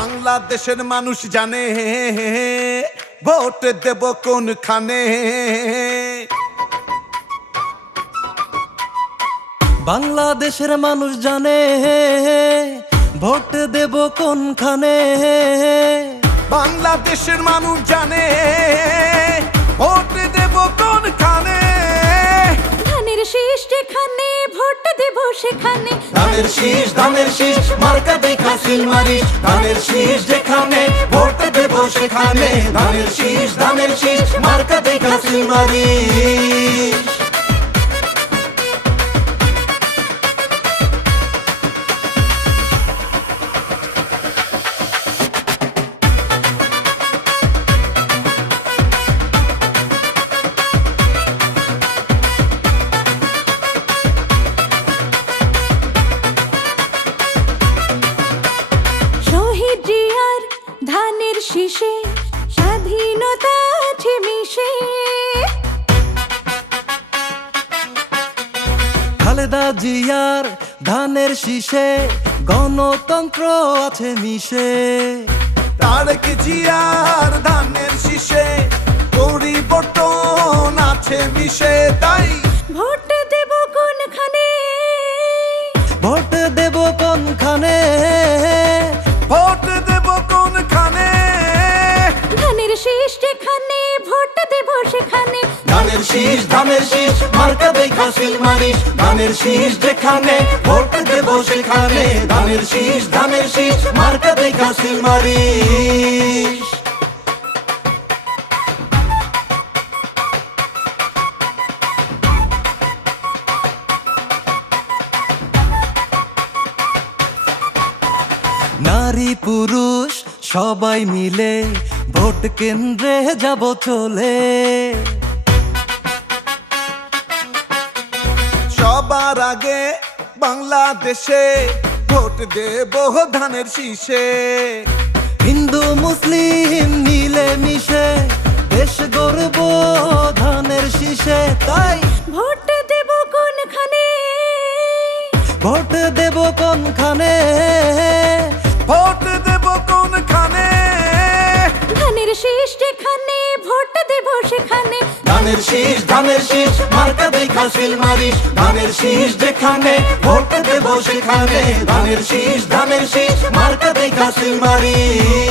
বাংলাদেশের মানুষ জানে ভোট দেব কোনখানে। বাংলাদেশের মানুষ জানে ভোট দেব কোনখানে। বাংলাদেশের মানুষ জানে ভোট দেব কোনখানে। ধানের শীষ যেখানে ভোট দেব সেখানে। ধানের শীষ মার্কা দেখা সিল মারিস। ধানের শীষ যেখানে ভোট দেব সেখানে। ধানের শীষ মার্কা দেখা সিল মারিস। ধানের শীষে স্বাধীনতা আছে মিশে। খালেদা জিয়ার ধানের শীষে গণতন্ত্র আছে মিশে। তারেক জিয়ার ধানের শীষে পরিবর্তন আছে মিশে। তাই ভোট দেব কোনখানে। ভোট দেব কোনখানে। ভোট দেব কোনখানে। ধানের শীষ যেখানে ভোট দেব সেখানে। ধানের শীষ মার্কা দেখা সিল মারিস। ধানের শীষ যেখানে ভোট দেব সেখানে। ধানের শীষ মার্কা দেখা সিল মারিস। নারী পুরুষ সবাই মিলে ভোট কেন্দ্রে যাব চলে। সবার আগে বাংলাদেশে ভোট দেব ধানের শীষে। হিন্দু মুসলিম মিলে মিশে দেশ গর্ব ধানের শীষে। তাই ভোট দেব কোনখানে। ভোট দেব কোনখানে। ভোট দেব কোনখানে। ধানের শীষ যেখানে ভোট দেব সেখানে। ধানের শীষ মার্কা দেখা সিল মারিস। ধানের শীষ যেখানে ভোট দেব সেখানে। ধানের শীষ মার্কা দেখা সিল মারিস।